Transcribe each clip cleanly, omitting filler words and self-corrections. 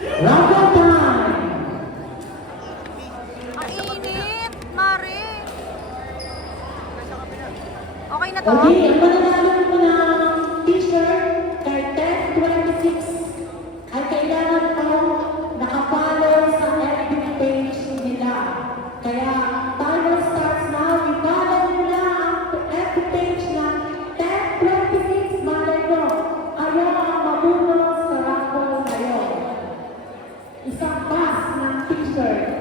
Rumble time! Ang init, Mare. Okay na to? Okay, ang mananalo mo ng t-shirt kay 1026 ay kailangan po nakapollow sa FB page nila. Kaya timer starts now. I-follow nila ang FB page ng 1026. Malay mo, ayaw ang mabunod sa raffle ngayon. Isang bus ng t-shirt.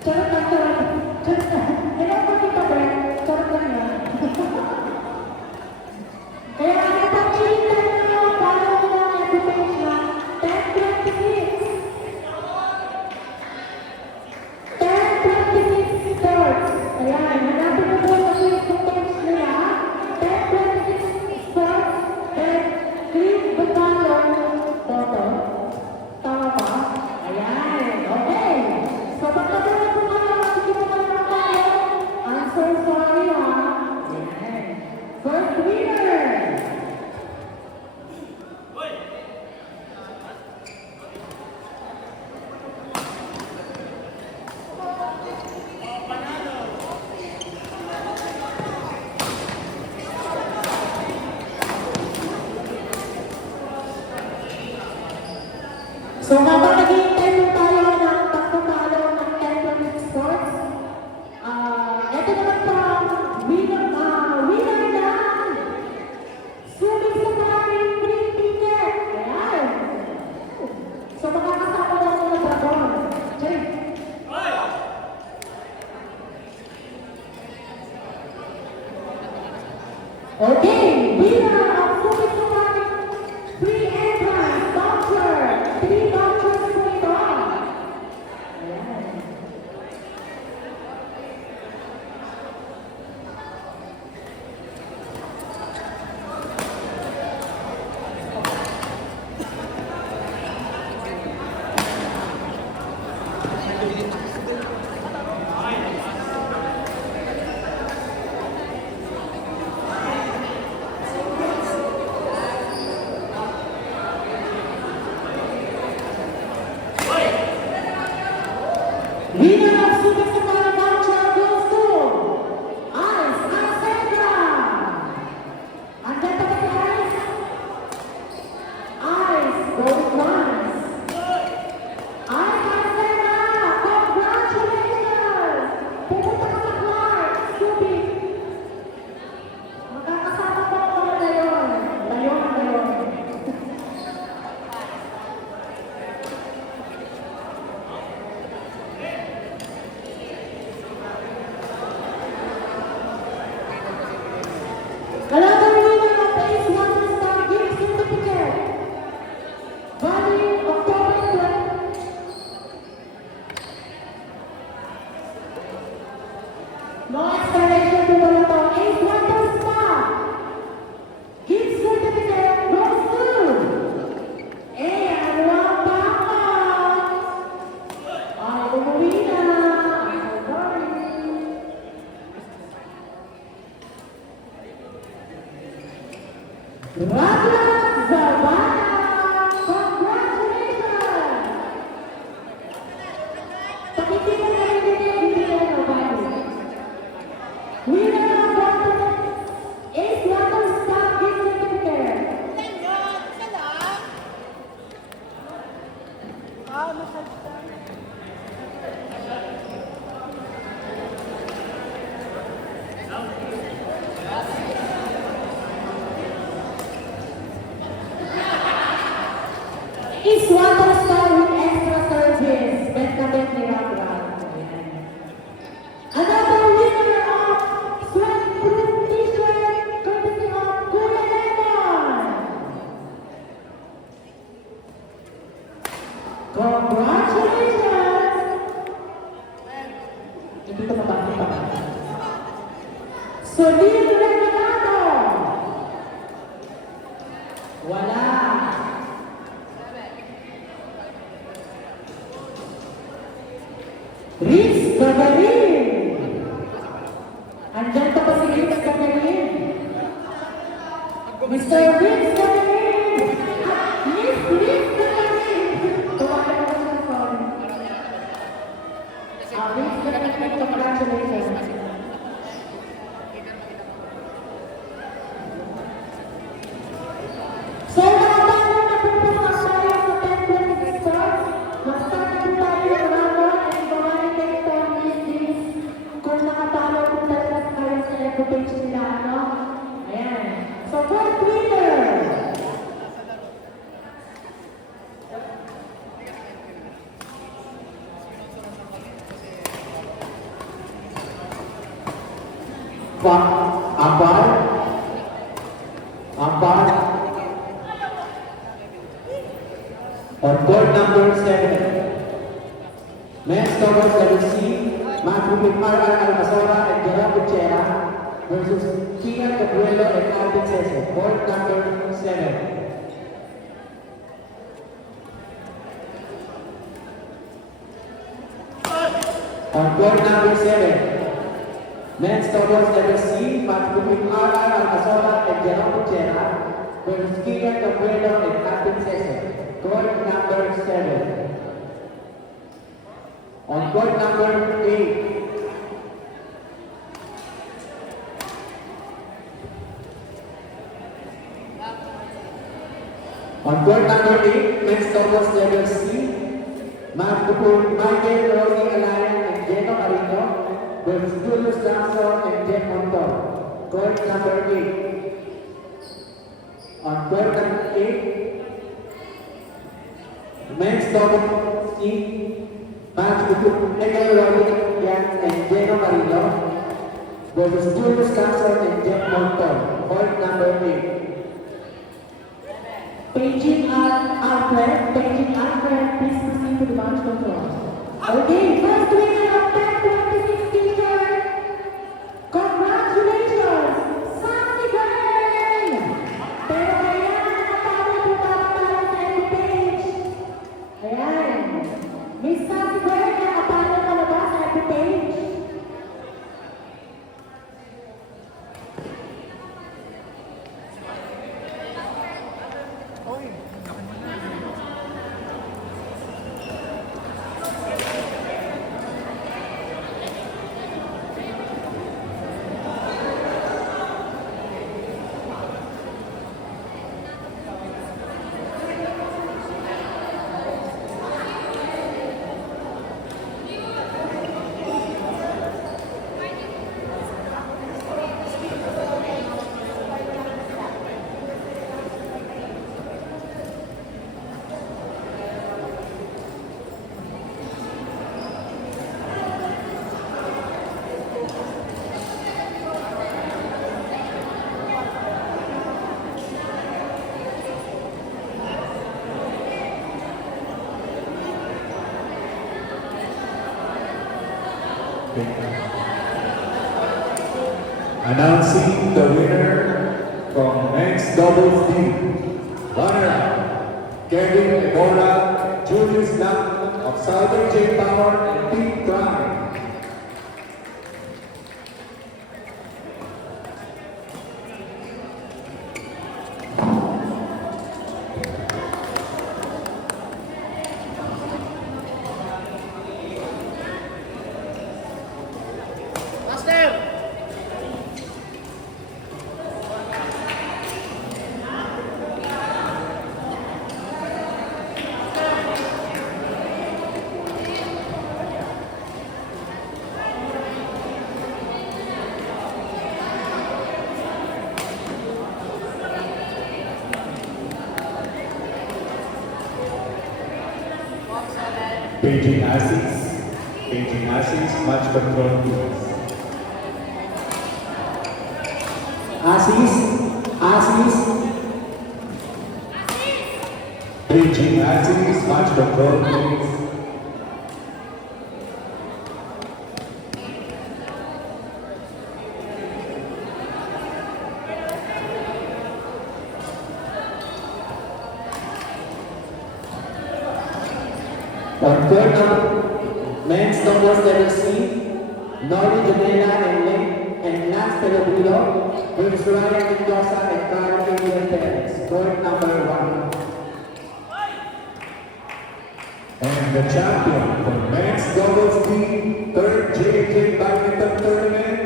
Charot lang, charot. Charot lang. Ayaw pa kita, Brent. Charot lang yan. Kaya ano pang chilita nyo, follow nyo ang FB page na 1026. 1026 Sports. Ayan, hanapin mo po sa Facebook page nila. 1026 Sports. Then, click the follow button. Tama ba? Ayan, okay. So, pagkatapos po kayo, makikita na tayo. I'm so sorry, ha? Ayan. First winner! So, kapag naghihintay po tayo ng pagpapalo ng 1026 Sports, ito naman po ang winner ng Swimming Safari free ticket. Ayan. So, makakasama daw ng mga dragon. Check. Okay, winner of Swimming Safari free entrance voucher. 3 vouchers po ito. Ayan. Winner of Super Safari voucher goes to Ice Alcendra. Andyan pa ba si Ice? Ice, going once. Ice Alcendra, congratulations! Pupunta ka sa Clark, Subic. Magkakasama po ako ngayon. Ngayon. Another winner of Ace Wonder Star gift certificate. Valid October 20. No expiration po pala to. Ace Wonder Star gift certificate goes to Ayan Wapakot. Ay, umuwi na. I'm so sorry. Radla Zavana, congratulations! Pakitigan na rin din yung video ng Bible. Winner of Water Ace Water Star gift certificate. Ace Water Star with extra service. Bet ni Radla. Another winner of sweatproof t-shirt courtesy of Kuya Lemon. Congratulations! Hindi ko mabasa pa. Solid Regalado. Wala. Riz Gagarin. Andyan pa ba si Riz Gagarin? Mr. Riz Gagarin. Miss Riz Gagarin. Ampar. On court number 7, men's doubles level C, match between R.R. Almasora and Gerard Gutierra versus Kian Gabrielo and Alvin Cesar. Court number 7. On court number 7, men's doubles level C, match between R.R. Almasora and Gerard Gutierra versus Kian Gabrielo and Alvin Cesar. Court number 7. On court number 8, on court number 8, men's doubles level C, match between Michael Rosie Alayan and Geno Arino versus Julius Lacson and Jeff Montor. Court number 8. On court number 8, men's doubles C, match between Michael Rosie Alayan and Geno Arino versus Julius Lacson and Jeff Montor. Court number 8. Paging Alfred, please proceed to the match control. Okay, first winner of 1026 t-shirt. Congratulations, Sassy Gwen! Pero kailangan nakatawag po tayo sa page. Ayan. Miss Sassy Gwen, nakatawag ka na ba sa page? Announcing the winner from men's doubles team. Runner-up, Kevin Ebora, Julius Lam of Southern J Power and Team Prime. Paging Asis, match control please. Asis. Paging Asis, match control please. On court number, men's doubles level C, Nori Janela and Lance Pellegrino versus Ryan Mendoza and Carl Adrian Perez. Court number 1. And the champion for men's doubles team, 3rd JJ Badminton Tournament,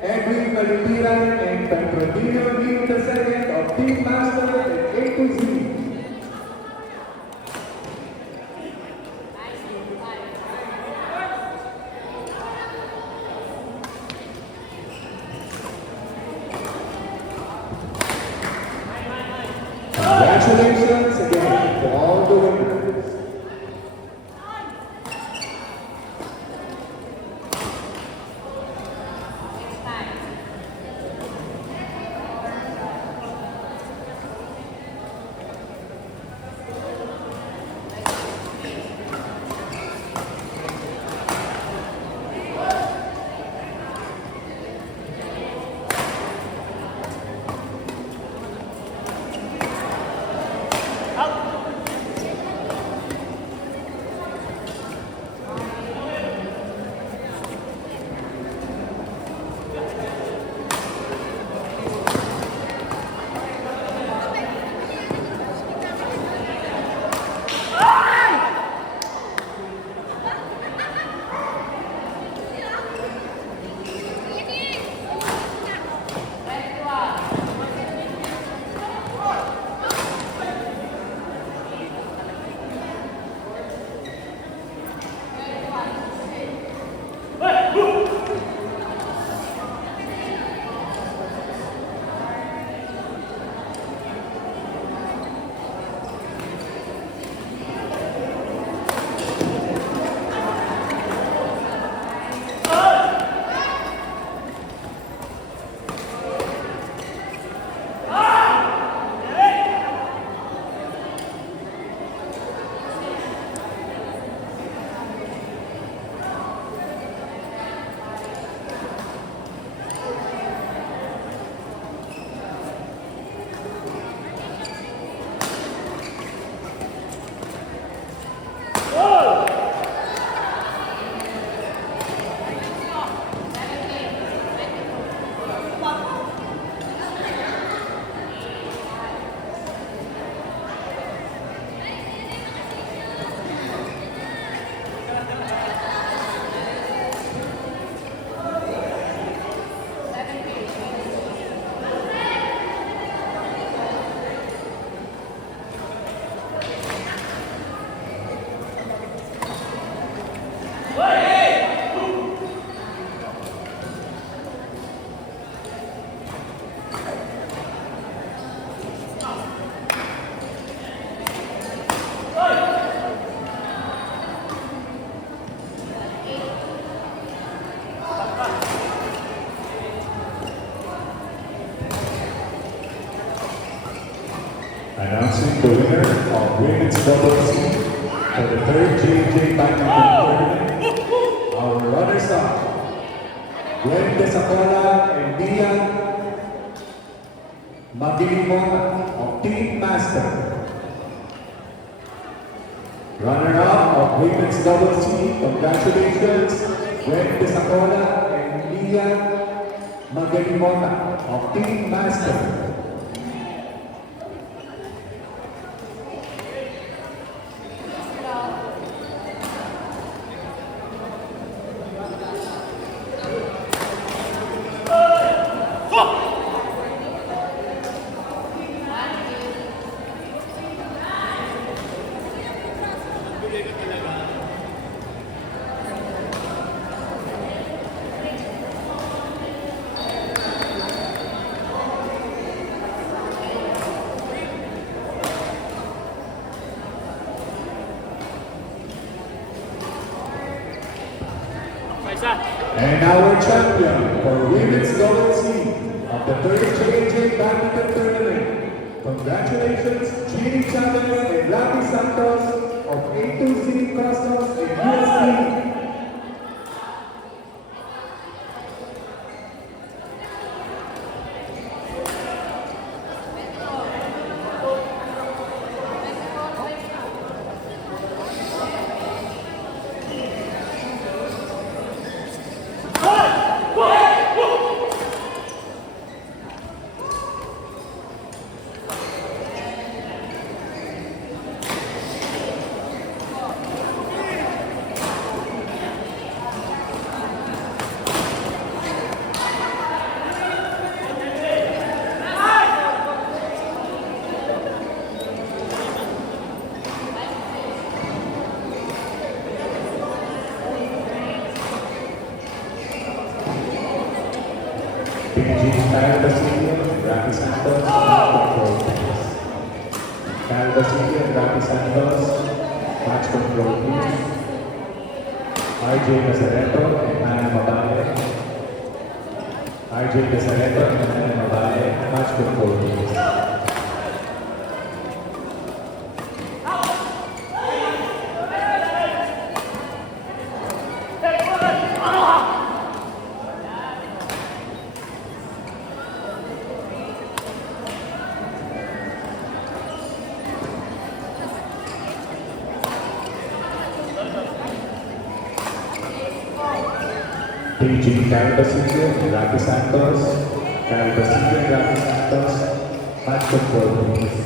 Edwin Malitiran and Petronio Lim II of Team Master at A to Z. Congratulations again to all the winners. Announcing the winner of women's double C for the third JJ Badminton Tournament, our runners-up, Gwen Desacola and Mia Magilimon of Team Master. Runner-up of women's double C, congratulations, Gwen Desacola and Mia Magalimon of Team Master. And our champion for women's double C of the third JJ Badminton Tournament. Congratulations, Jeannie Chavez and Rafi Santos of A2Z Customs in USD. Kyle Basilio and Rafi Santos match control please. Kyle Basilio and Rafi Santos match control please. RJ Nazareto and Hannah Mabale. RJ Nazareto and Hannah Mabale match control please. PG Kyle Basilio and Rafi Santos. Kyle Basilio and Rafi Santos match control please.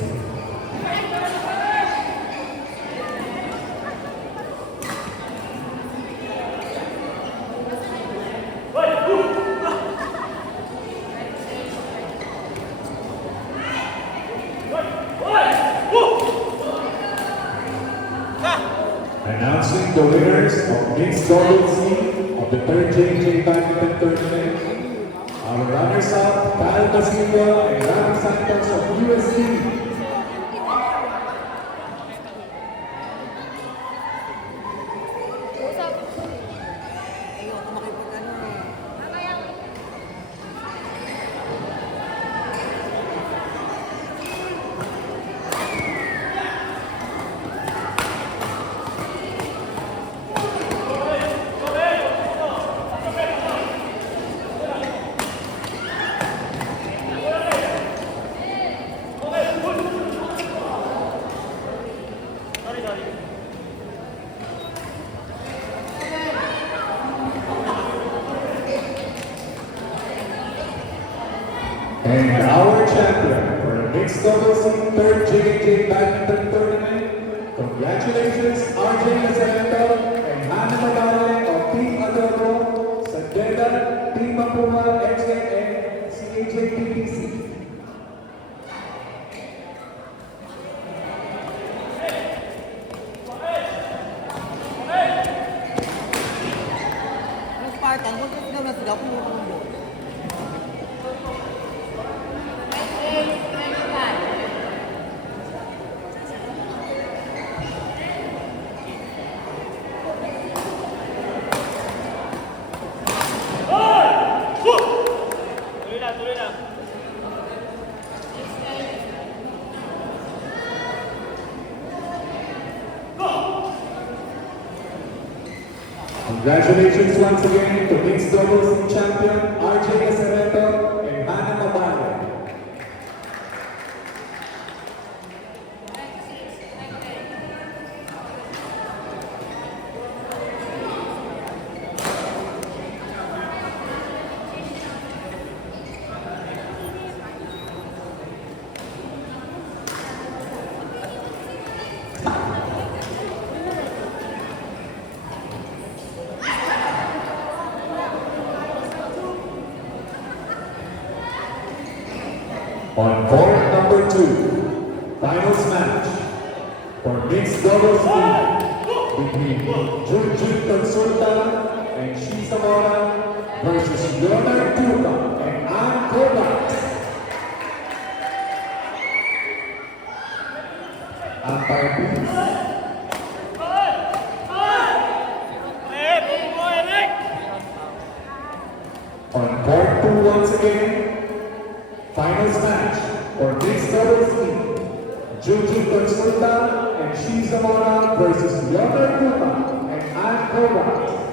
Announcing the winners of mixed doubles C of the third JJ Badminton Tournament. Our runners-up, Kyle Basilio and Rafi Santos of USD. And our champion for the mixed doubles third JJ Badminton Tournament. Congratulations, RJ Nazareto and Hannah Mabale of Team Adobo, Sadeda, Team Mapua, XM, and CHAPPC. Spartan, kung sino na sila, kung Congratulations once again to mixed doubles team champion RJ Casareto and Hannah Mabale. On court number 2, finals match for mixed doubles team between Junjun Consulta and Shi Zamora versus Leonard Tuca and Ann Kovacs. Umpire please. On court 2 once again. Finals match for mixed doubles team. Junjun Consulta and Shi Zamora versus Leonard Tuca and Ann Kovacs.